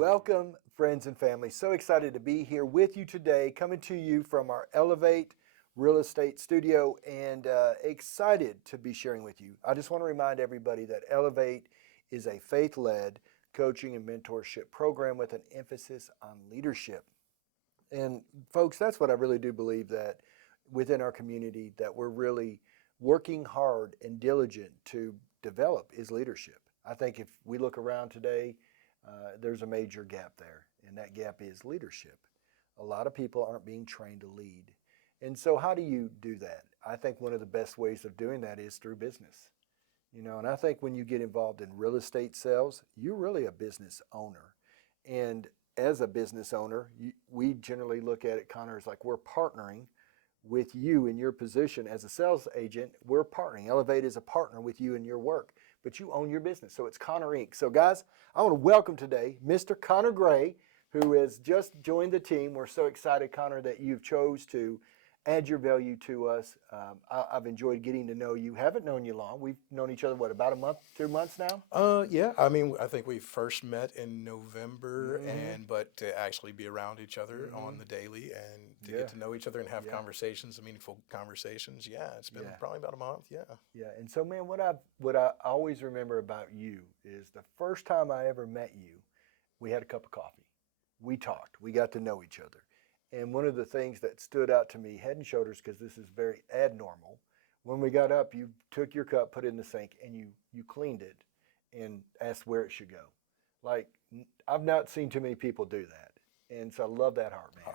Welcome, friends and family. So excited to be here with you today, coming to you from our Elevate Real Estate Studio, and excited to be sharing with you. I just want to remind everybody that Elevate is a faith-led coaching and mentorship program with an emphasis on leadership. And folks, that's what I really do believe, that within our community that we're really working hard and diligent to develop is leadership. I think if we look around today, there's a major gap there, and that gap is leadership. A lot of people aren't being trained to lead. And so how do you do that? I think one of the best ways of doing that is through business. And I think when you get involved in real estate sales, you're really a business owner. And as a business owner, we generally look at it, Connor, as like we're partnering with you in your position as a sales agent. We're partnering. Elevate is a partner with you in your work, but you own your business. So it's Connor Inc. So guys, I want to welcome today Mr. Connor Gray, who has just joined the team. We're so excited, Connor, that you've chose to add your value to us. I've enjoyed getting to know you. Haven't known you long. We've known each other, what, about a month, 2 months now? Yeah. I think we first met in November, but to actually be around each other on the daily and to get to know each other and have conversations, meaningful conversations. Yeah, it's been probably about a month. Yeah. Yeah. And so, man, what I always remember about you is the first time I ever met you, we had a cup of coffee. We talked. We got to know each other. And one of the things that stood out to me, head and shoulders, because this is very abnormal, when we got up, you took your cup, put it in the sink, and you cleaned it and asked where it should go. Like, I've not seen too many people do that. And so I love that heart, man.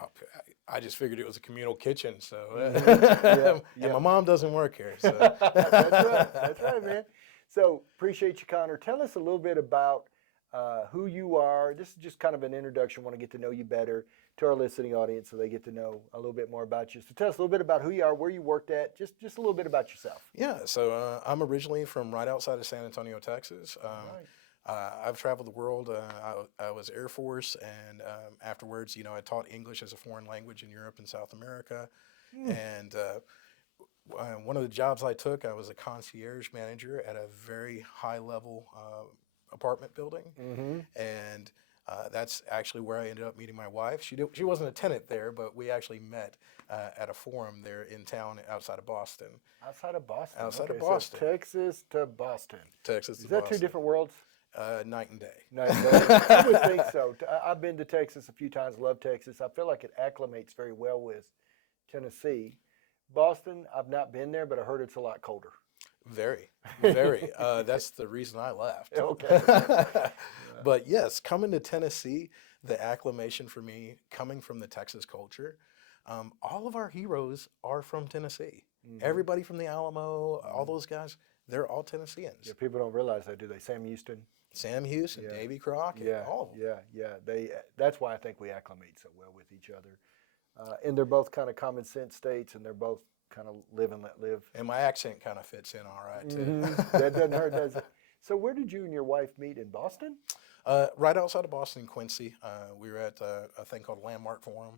I just figured it was a communal kitchen, so And my mom doesn't work here. So. That's right, man. So appreciate you, Connor. Tell us a little bit about who you are. This is just kind of an introduction. I want to get to know you better, to our listening audience, so they get to know a little bit more about you. So tell us a little bit about who you are, where you worked at, just a little bit about yourself. Yeah, so I'm originally from right outside of San Antonio, Texas. I've traveled the world. I was Air Force, and afterwards, I taught English as a foreign language in Europe and South America. And one of the jobs I took, I was a concierge manager at a very high-level apartment building, and that's actually where I ended up meeting my wife. She wasn't a tenant there, but we actually met at a forum there in town outside of Boston. Outside of Boston? Outside of Boston. So Texas to Boston. Texas to Is that Boston. two different worlds? Night and day. Night and day. I would think so. I've been to Texas a few times, love Texas. I feel like it acclimates very well with Tennessee. Boston, I've not been there, but I heard it's a lot colder. Very, very. That's the reason I left. Okay. But yes, coming to Tennessee, the acclimation for me, coming from the Texas culture, all of our heroes are from Tennessee. Everybody from the Alamo, all those guys, they're all Tennesseans. Yeah, people don't realize that, do they? Sam Houston, Davy Crockett, all of them. Yeah. That's why I think we acclimate so well with each other. And they're both kind of common sense states, and they're both kind of live and let live. And my accent kind of fits in all right, too. That doesn't hurt, does it? So where did you and your wife meet, in Boston? Right outside of Boston, in Quincy. We were at a thing called Landmark Forum.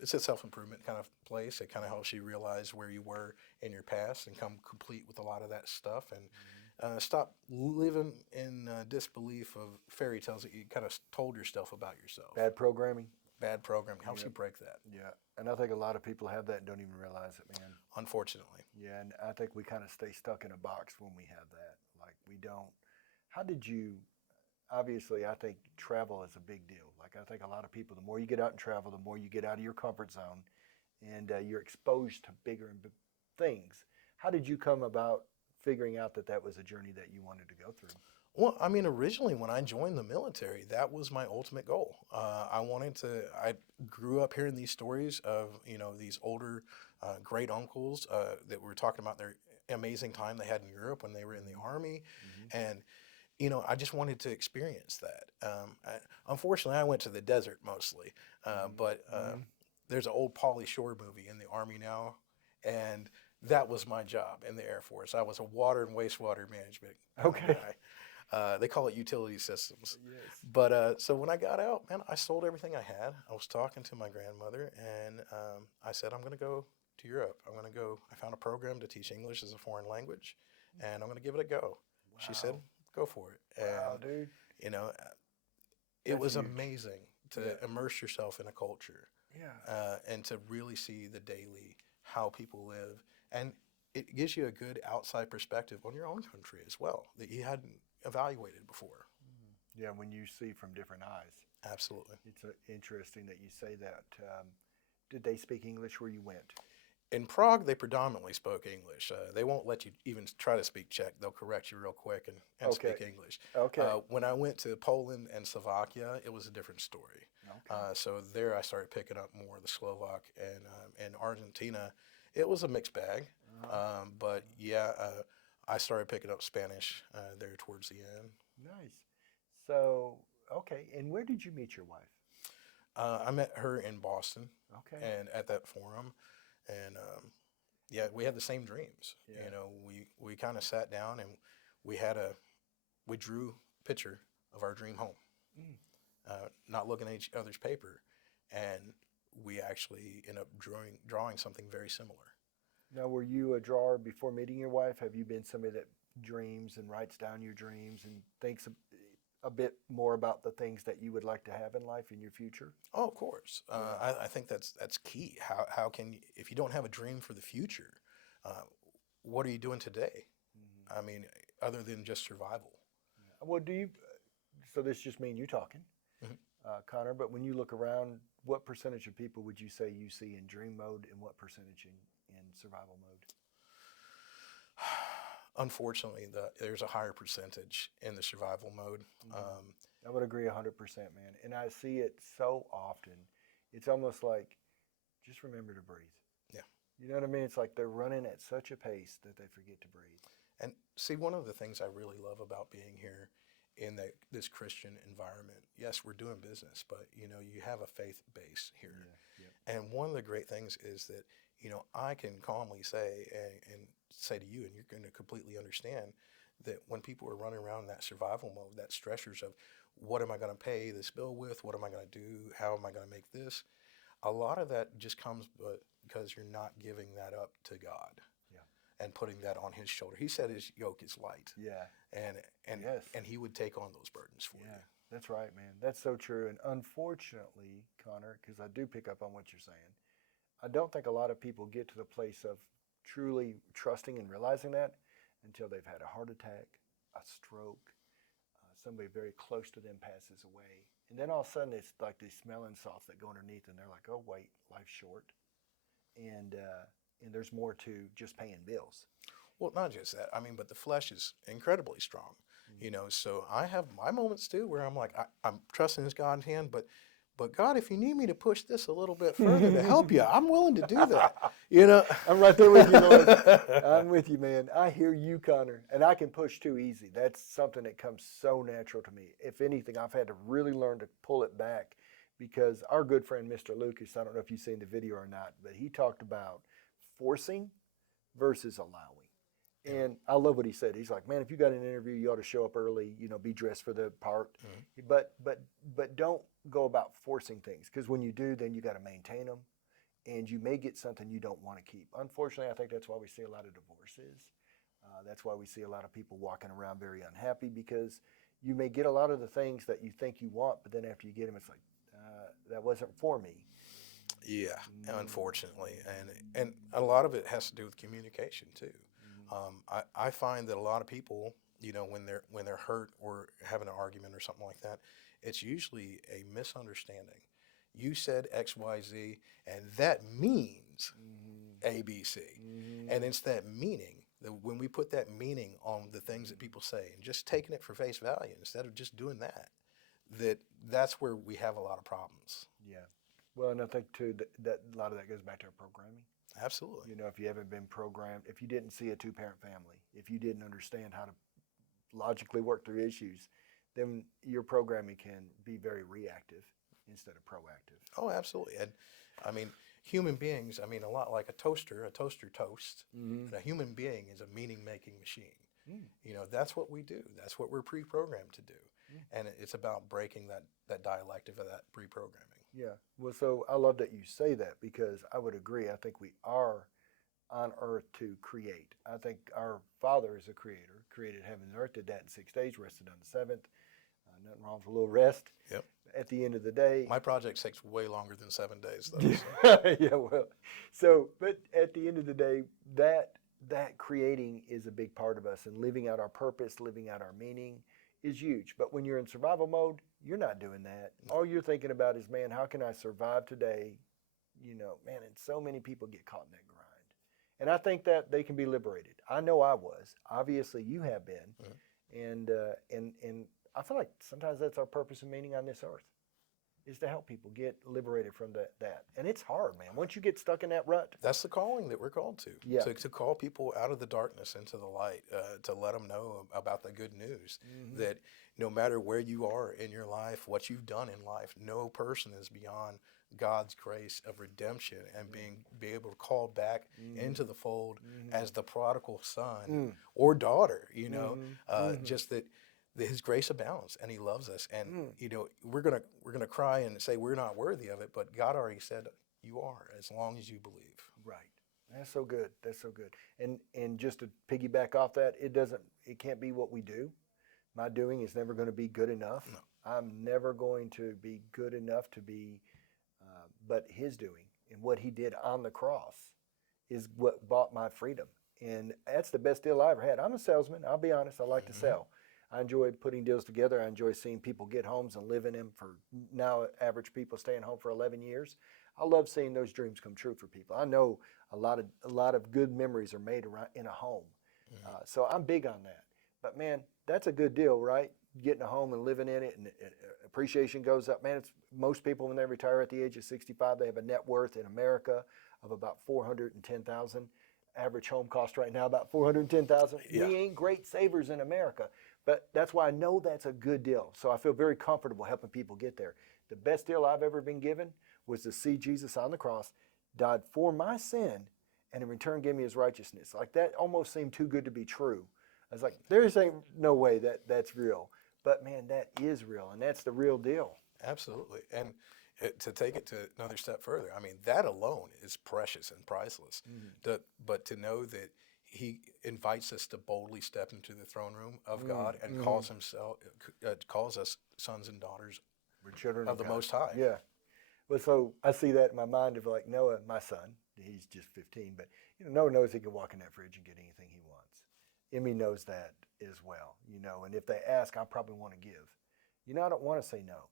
It's a self-improvement kind of place. It kind of helps you realize where you were in your past and come complete with a lot of that stuff, and stop living in disbelief of fairy tales that you kind of told yourself about yourself. Bad programming. Bad programming helps you break that. Yeah, and I think a lot of people have that and don't even realize it, man. Unfortunately. Yeah, and I think we kind of stay stuck in a box when we have that. Like, we don't. How did you? Obviously, I think travel is a big deal. Like, I think a lot of people, the more you get out and travel, the more you get out of your comfort zone, and you're exposed to bigger and things. How did you come about figuring out that was a journey that you wanted to go through? Well, I mean, originally when I joined the military, that was my ultimate goal. I grew up hearing these stories of, these older great uncles that were talking about their amazing time they had in Europe when they were in the Army. And, I just wanted to experience that. Unfortunately, I went to the desert mostly, but there's an old Pauly Shore movie in the Army now, and that was my job in the Air Force. I was a water and wastewater management guy. They call it utility systems. Yes. But so when I got out, man, I sold everything I had. I was talking to my grandmother, and I said, I'm going to go to Europe. I found a program to teach English as a foreign language, and I'm going to give it a go. Wow. She said, go for it. And, wow, dude. It was huge. amazing to Yeah. immerse yourself in a culture Yeah. and to really see the daily how people live, and it gives you a good outside perspective on your own country as well that you hadn't evaluated before. Yeah, when you see from different eyes. Absolutely. It's interesting that you say that. Did they speak English where you went? In Prague, they predominantly spoke English. They won't let you even try to speak Czech. They'll correct you real quick and Okay. speak English. Okay. When I went to Poland and Slovakia, it was a different story. Okay. So there I started picking up more of the Slovak, and in Argentina, it was a mixed bag. But yeah, I started picking up Spanish there towards the end. Nice. So, okay. And where did you meet your wife? I met her in Boston Okay. and at that forum, and yeah, we had the same dreams. Yeah. You know, we kind of sat down and we had we drew a picture of our dream home, Mm. not looking at each other's paper, and we actually ended up drawing something very similar. Now, were you a drawer before meeting your wife? Have you been somebody that dreams and writes down your dreams and thinks a bit more about the things that you would like to have in life in your future? Oh, of course. Yeah. I think that's key. How can you, if you don't have a dream for the future, uh, what are you doing today? Mhm. I mean, other than just survival. Well, do you? So this just me and you talking, Mhm. Connor. But when you look around, what percentage of people would you say you see in dream mode, and what percentage in survival mode? Unfortunately, there's a higher percentage in the survival mode. Mhm. I would agree 100%, man. And I see it so often. It's almost like just remember to breathe. Yeah. You know what I mean? It's like they're running at such a pace that they forget to breathe. And see, one of the things I really love about being here in this Christian environment, yes, we're doing business, but you know, you have a faith base here. Yeah. And one of the great things is that, you know, I can calmly say and say to you, and you're going to completely understand that when people are running around in that survival mode, that stressors of what am I going to pay this bill with? What am I going to do? How am I going to make this? A lot of that just comes because you're not giving that up to God Yeah. and putting that on his shoulder. He said his yoke is light, Yeah. and Yes. and he would take on those burdens for Yeah. you. That's right, man. That's so true. And unfortunately, Connor, because I do pick up on what you're saying, I don't think a lot of people get to the place of truly trusting and realizing that until they've had a heart attack, a stroke, somebody very close to them passes away. And then all of a sudden, it's like these smelling salts that go underneath, and they're like, oh, wait, life's short. And there's more to just paying bills. Well, not just that. I mean, but the flesh is incredibly strong, you know. So I have my moments too where I'm like, I'm trusting this God's hand, but God, if you need me to push this a little bit further to help you, I'm willing to do that. You know. I'm right there with you, Lord. I'm with you, man. I hear you, Connor, and I can push too easy. That's something that comes so natural to me. If anything, I've had to really learn to pull it back because our good friend, Mr. Lucas, I don't know if you've seen the video or not, but he talked about forcing versus allowing. Yeah. And I love what he said. He's like, man, if you got an interview, you ought to show up early, you know, be dressed for the part. Mhm. But don't go about forcing things because when you do, then you got to maintain them and you may get something you don't want to keep. Unfortunately, I think that's why we see a lot of divorces. That's why we see a lot of people walking around very unhappy because you may get a lot of the things that you think you want, but then after you get them, it's like, that wasn't for me. Yeah, unfortunately, and a lot of it has to do with communication too. I find that a lot of people, you know, when they're hurt or having an argument or something like that, it's usually a misunderstanding. You said X, Y, Z, and that means A, B, C, and it's that meaning that when we put that meaning on the things that people say and just taking it for face value instead of just doing that's where we have a lot of problems. Yeah. Well, and I think too that a lot of that goes back to our programming. Absolutely. You know, if you haven't been programmed, if you didn't see a two-parent family, if you didn't understand how to logically work through issues, then your programming can be very reactive instead of proactive. Oh, absolutely. And I mean, human beings, I mean, a lot like a toaster toasts, Mm-hmm. and a human being is a meaning-making machine. Mm. You know, that's what we do. That's what we're pre-programmed to do. And it's about breaking that dialectic of that pre-programming. Yeah. Well, so I love that you say that because I would agree. I think we are on earth to create. I think our Father is a creator, created heaven and earth, did that in 6 days, rested on the seventh. Nothing wrong with a little rest. Yep. at the end of the day, My project takes way longer than 7 days, though. So. yeah, well, so, but at the end of the day, that creating is a big part of us, and living out our purpose, living out our meaning is huge. But when you're in survival mode, you're not doing that. All you're thinking about is, man, how can I survive today? Man, and so many people get caught in that grind. And I think that they can be liberated. I know I was. Obviously, you have been. And I feel like sometimes that's our purpose and meaning on this earth, is to help people get liberated from that. And it's hard, man. Once you get stuck in that rut. That's the calling that we're called to. Yeah. To call people out of the darkness into the light, to let them know about the good news, that no matter where you are in your life, what you've done in life, no person is beyond God's grace of redemption and be able to call back into the fold as the prodigal son or daughter, just that His grace abounds and He loves us. And, we're gonna cry and say we're not worthy of it, but God already said you are, as long as you believe. Right. That's so good. That's so good. And just to piggyback off that, it can't be what we do. My doing is never going to be good enough. No. I'm never going to be good enough to be, but His doing and what He did on the cross is what bought my freedom. And that's the best deal I ever had. I'm a salesman. I'll be honest. I like to sell. I enjoy putting deals together. I enjoy seeing people get homes and live in them for now average people staying home for 11 years. I love seeing those dreams come true for people. I know a lot of good memories are made around in a home. So I'm big on that. But man, that's a good deal, right? Getting a home and living in it, and appreciation goes up. Man, it's most people when they retire at the age of 65, they have a net worth in America of about $410,000. Average home cost right now about $410,000. Yeah. We ain't great savers in America, but that's why I know that's a good deal. So I feel very comfortable helping people get there. The best deal I've ever been given was to see Jesus on the cross, died for my sin, and in return gave me His righteousness. Like, that almost seemed too good to be true. I was like, there's ain't no way that's real. But man, that is real, and that's the real deal. Absolutely. And to take it to another step further, I mean, that alone is precious and priceless. But to know that He invites us to boldly step into the throne room of God and calls us sons and daughters We're children of the God. Most High. Yeah. Well, so I see that in my mind of like Noah, my son. He's just 15, but Noah knows he can walk in that fridge and get anything he wants. Emmy knows that as well, and if they ask, I probably want to give. I don't want to say no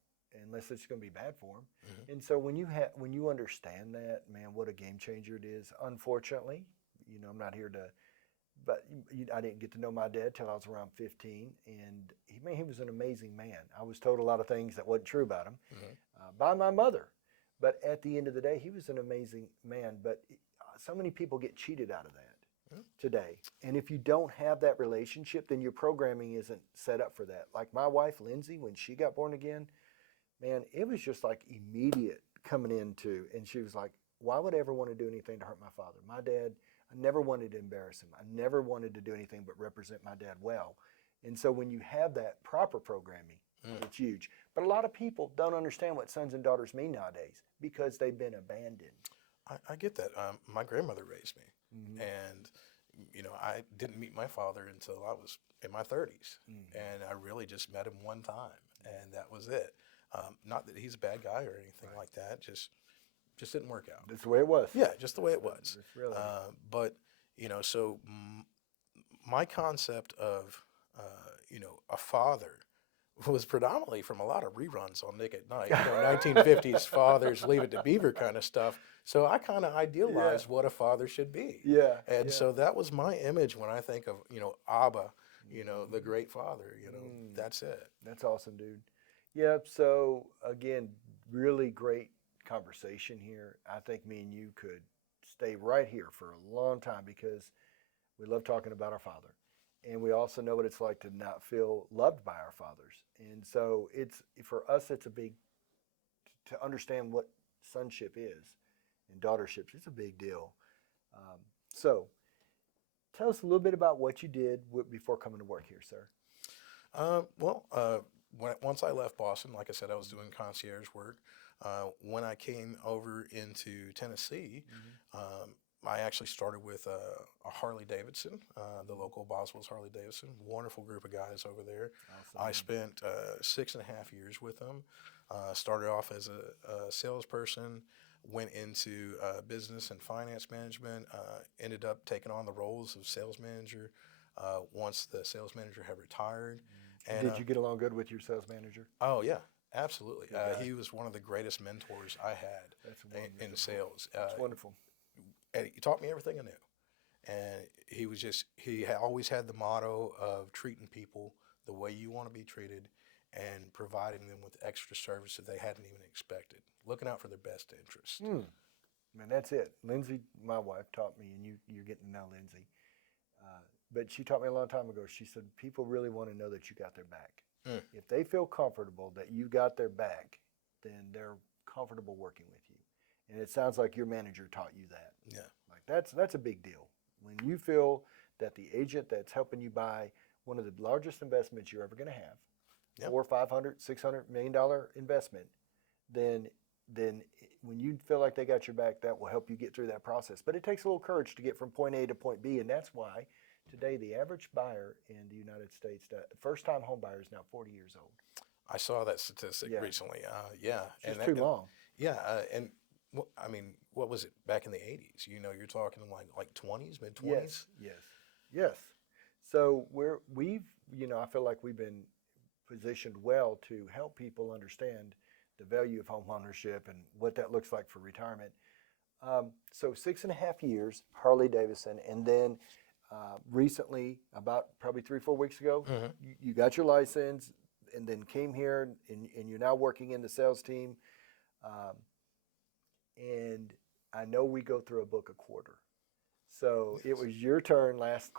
unless it's going to be bad for them. And so when you understand that, man, what a game changer it is. Unfortunately, I'm not here to, but I didn't get to know my dad till I was around 15, and he was an amazing man. I was told a lot of things that wasn't true about him by my mother, but at the end of the day, he was an amazing man. But so many people get cheated out of that today. And if you don't have that relationship, then your programming isn't set up for that. Like my wife, Lindsay, when she got born again, man, it was just like immediate coming into, and she was like, why would I ever want to do anything to hurt my father? My dad, I never wanted to embarrass him. I never wanted to do anything but represent my dad well. And so when you have that proper programming, it's huge. But a lot of people don't understand what sons and daughters mean nowadays because they've been abandoned. I get that. My grandmother raised me. And, I didn't meet my father until I was in my 30s. And I really just met him one time, and that was it. Not that he's a bad guy or anything like that, just didn't work out. That's the way it was. Yeah, just the way it was. It's really But, so my concept of, a father was predominantly from a lot of reruns on Nick at Night, 1950s fathers, Leave It to Beaver kind of stuff. So I kind of idealized what a father should be. Yeah. And so that was my image when I think of, Abba, the great father, that's it. That's awesome, dude. Yep. So again, really great conversation here. I think me and you could stay right here for a long time because we love talking about our Father. And we also know what it's like to not feel loved by our fathers. And so for us, it's a big, to understand what sonship is and daughtership, it's a big deal. So tell us a little bit about what you did before coming to work here, sir. Once I left Boston, like I said, I was doing concierge work. When I came over into Tennessee, I actually started with a Harley Davidson, the local Boswell's Harley Davidson. Wonderful group of guys over there. Awesome. I spent 6.5 years with them. Started off as a salesperson, went into business and finance management, ended up taking on the roles of sales manager once the sales manager had retired. And Did you get along good with your sales manager? oh yeah, absolutely. Good guy. He was one of the greatest mentors I had That's in wonderful. sales. That's wonderful. And he taught me everything I knew. And he always had the motto of treating people the way you want to be treated and providing them with extra service that they hadn't even expected, looking out for their best interest. Man, that's it. Lindsay, my wife, taught me, and you're getting to know Lindsay. But she taught me a long time ago. She said, people really want to know that you got their back. If they feel comfortable that you got their back, then they're comfortable working with you. And it sounds like your manager taught you that. Yeah. Like that's a big deal. When you feel that the agent that's helping you buy one of the largest investments you're ever going to have, Yep. $400, $500, $600 million investment, then when you feel like they got your back, that will help you get through that process. But it takes a little courage to get from point A to point B, and that's why today the average buyer in the United States, the first-time home buyer, is now 40 years old. I saw that statistic Yeah. recently. Yeah. It's just too long. Yeah. And I mean, what was it back in the 80s? You're talking like 20s, mid 20s? Yes. So we've I feel like we've been positioned well to help people understand the value of home ownership and what that looks like for retirement. So 6.5 years, Harley Davidson, and then recently, about probably 3-4 weeks ago, you got your license, and then came here, and you're now working in the sales team. And I know we go through a book a quarter. So it was your turn last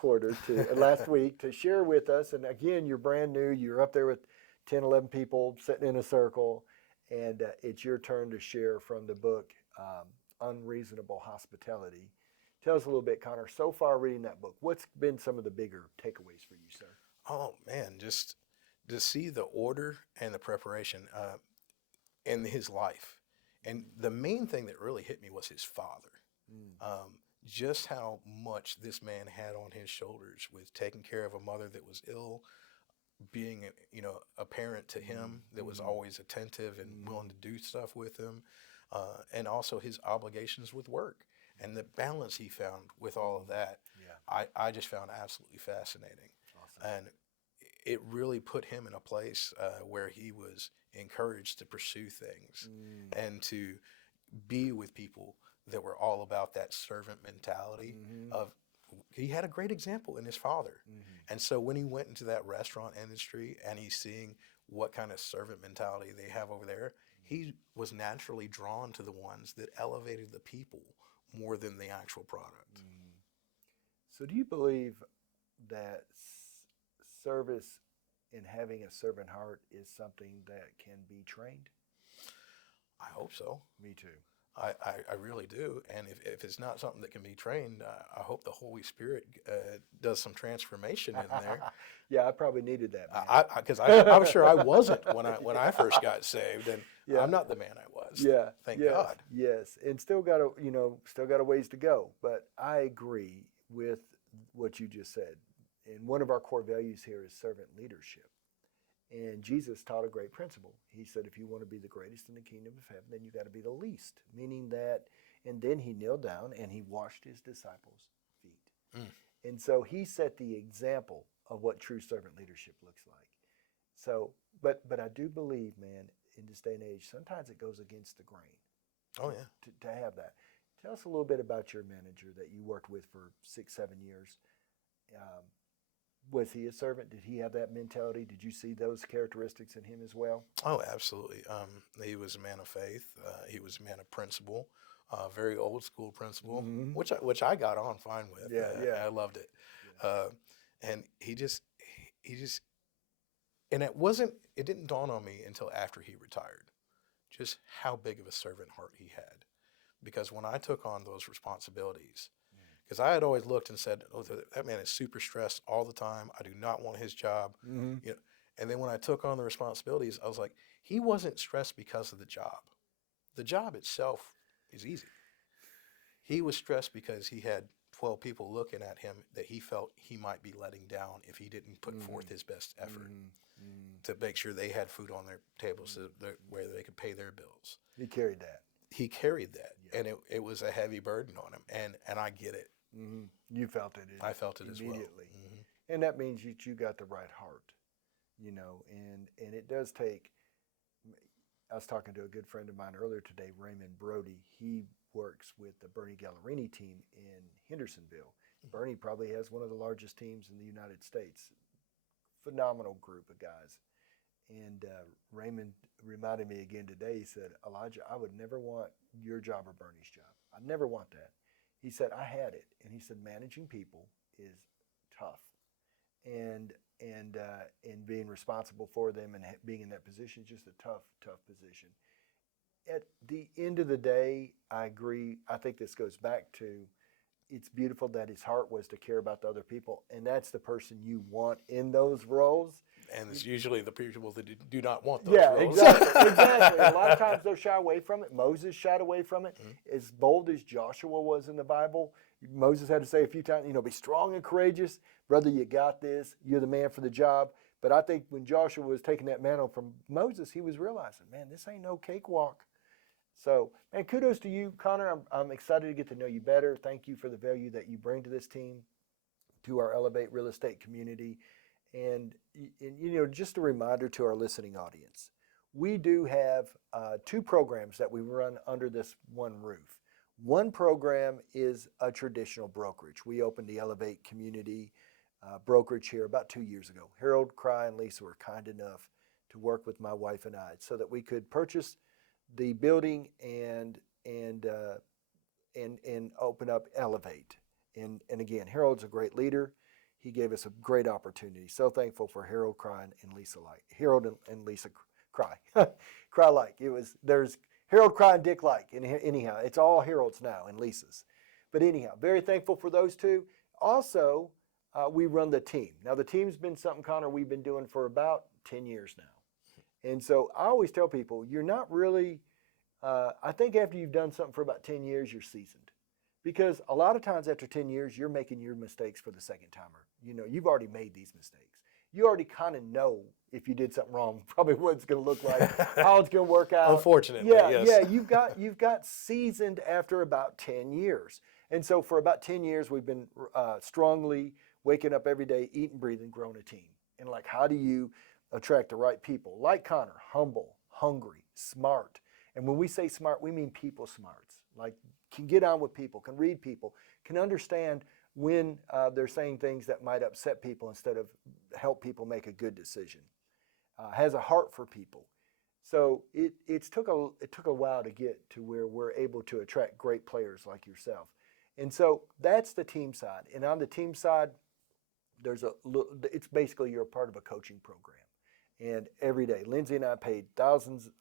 week to share with us. And again, you're brand new. You're up there with 10, 11 people sitting in a circle. And it's your turn to share from the book, Unreasonable Hospitality. Tell us a little bit, Connor, so far reading that book, what's been some of the bigger takeaways for you, sir? Oh, man, just to see the order and the preparation in his life. And the main thing that really hit me was his father. Just how much this man had on his shoulders with taking care of a mother that was ill, being a parent to him that was always attentive and willing to do stuff with him, and also his obligations with work and the balance he found with all of that. Yeah. I just found absolutely fascinating. Awesome. And it really put him in a place where he was encouraged to pursue things and to be with people that were all about that servant mentality of, he had a great example in his father. And so when he went into that restaurant industry and he's seeing what kind of servant mentality they have over there, he was naturally drawn to the ones that elevated the people more than the actual product. So do you believe that service and having a servant heart is something that can be trained? I hope so. Me too. I really do. And if it's not something that can be trained, I hope the Holy Spirit does some transformation in there. Yeah, I probably needed that, man. Because I'm sure I wasn't when I first got saved, and I'm not the man I was. Yeah. Thank yes, God. Yes, and still got a ways to go. But I agree with what you just said. And one of our core values here is servant leadership. And Jesus taught a great principle. He said, if you want to be the greatest in the kingdom of heaven, then you got to be the least. Meaning that, and then he kneeled down and he washed his disciples' feet. And so he set the example of what true servant leadership looks like. So, but I do believe, man, in this day and age, sometimes it goes against the grain. Oh yeah. To have that. Tell us a little bit about your manager that you worked with for 6-7 years. Was he a servant? Did he have that mentality? Did you see those characteristics in him as well? Oh, absolutely. He was a man of faith. He was a man of principle. Very old school principle, which I got on fine with. Yeah. I loved it. Yeah. And he just, and it didn't dawn on me until after he retired, just how big of a servant heart he had. Because when I took on those responsibilities, because I had always looked and said, "Oh, that man is super stressed all the time. I do not want his job." And then when I took on the responsibilities, I was like, he wasn't stressed because of the job. The job itself is easy. He was stressed because he had 12 people looking at him that he felt he might be letting down if he didn't put forth his best effort to make sure they had food on their tables where they could pay their bills. He carried that. He carried that, and it was a heavy burden on him, and I get it. You felt it. I felt it as well. Immediately. And that means you got the right heart, and it does take. I was talking to a good friend of mine earlier today, Raymond Brody. He works with the Bernie Gallerini team in Hendersonville. Bernie probably has one of the largest teams in the United States. Phenomenal group of guys. And Raymond reminded me again today, he said, Elijah, I would never want your job or Bernie's job. I'd never want that. He said, I had it. And he said, managing people is tough. And being responsible for them and being in that position is just a tough position. At the end of the day, I agree. I think this goes back to, it's beautiful that his heart was to care about the other people, and that's the person you want in those roles. And it's usually the people that do not want those yeah, roles. exactly. A lot of times they'll shy away from it. Moses shied away from it. As bold as Joshua was in the Bible, Moses had to say a few times, be strong and courageous. Brother, you got this. You're the man for the job. But I think when Joshua was taking that mantle from Moses, he was realizing, man, this ain't no cakewalk. So, man, kudos to you, Connor. I'm excited to get to know you better. Thank you for the value that you bring to this team, to our Elevate Real Estate community. And just a reminder to our listening audience, we do have 2 programs that we run under this one roof. One program is a traditional brokerage. We opened the Elevate Community brokerage here about 2 years ago. Harold, Cry, and Lisa were kind enough to work with my wife and I so that we could purchase the building and open up Elevate. And again, Harold's a great leader. He gave us a great opportunity. So thankful for Harold, Cry, and Lisa like. Harold and Lisa Cry. Cry like. There's Harold, Cry, and Dick like. And anyhow, it's all Harold's now and Lisa's. But anyhow, very thankful for those 2. Also, we run the team. Now, the team's been something, Connor, we've been doing for about 10 years now. And so I always tell people, you're not really, I think after you've done something for about 10 years, you're seasoned. Because a lot of times after 10 years, you're making your mistakes for the second timer. You've already made these mistakes. You already kind of know if you did something wrong, probably what it's going to look like, how it's going to work out. Unfortunately, yes. Yeah, you've got seasoned after about 10 years. And so for about 10 years, we've been strongly waking up every day, eating, breathing, growing a team. And how do you attract the right people? Like Connor, humble, hungry, smart. And when we say smart, we mean people smarts. Can get on with people, can read people, can understand when they're saying things that might upset people instead of help people make a good decision. Has a heart for people. So it took a while to get to where we're able to attract great players like yourself. And so that's the team side. And on the team side, it's basically you're a part of a coaching program. And every day, Lindsay and I paid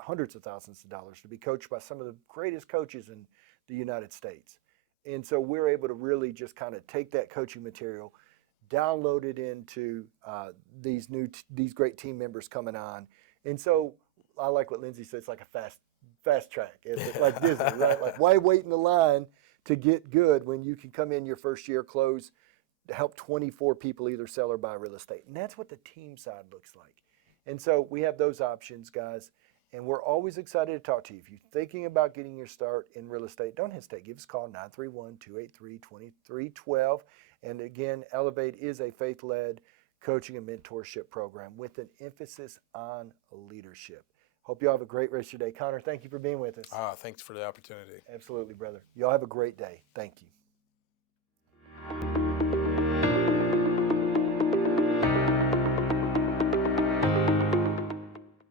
hundreds of thousands of dollars to be coached by some of the greatest coaches in the United States. And so we're able to really just kind of take that coaching material, download it into these great team members coming on. And so I like what Lindsay said, it's like a fast track. It's like Disney, right? Why wait in the line to get good when you can come in your first year, close, to help 24 people either sell or buy real estate. And that's what the team side looks like. And so we have those options, guys. And we're always excited to talk to you. If you're thinking about getting your start in real estate, don't hesitate. Give us a call, 931-283-2312. And again, Elevate is a faith-led coaching and mentorship program with an emphasis on leadership. Hope you all have a great rest of your day. Connor, thank you for being with us. Thanks for the opportunity. Absolutely, brother. You all have a great day. Thank you.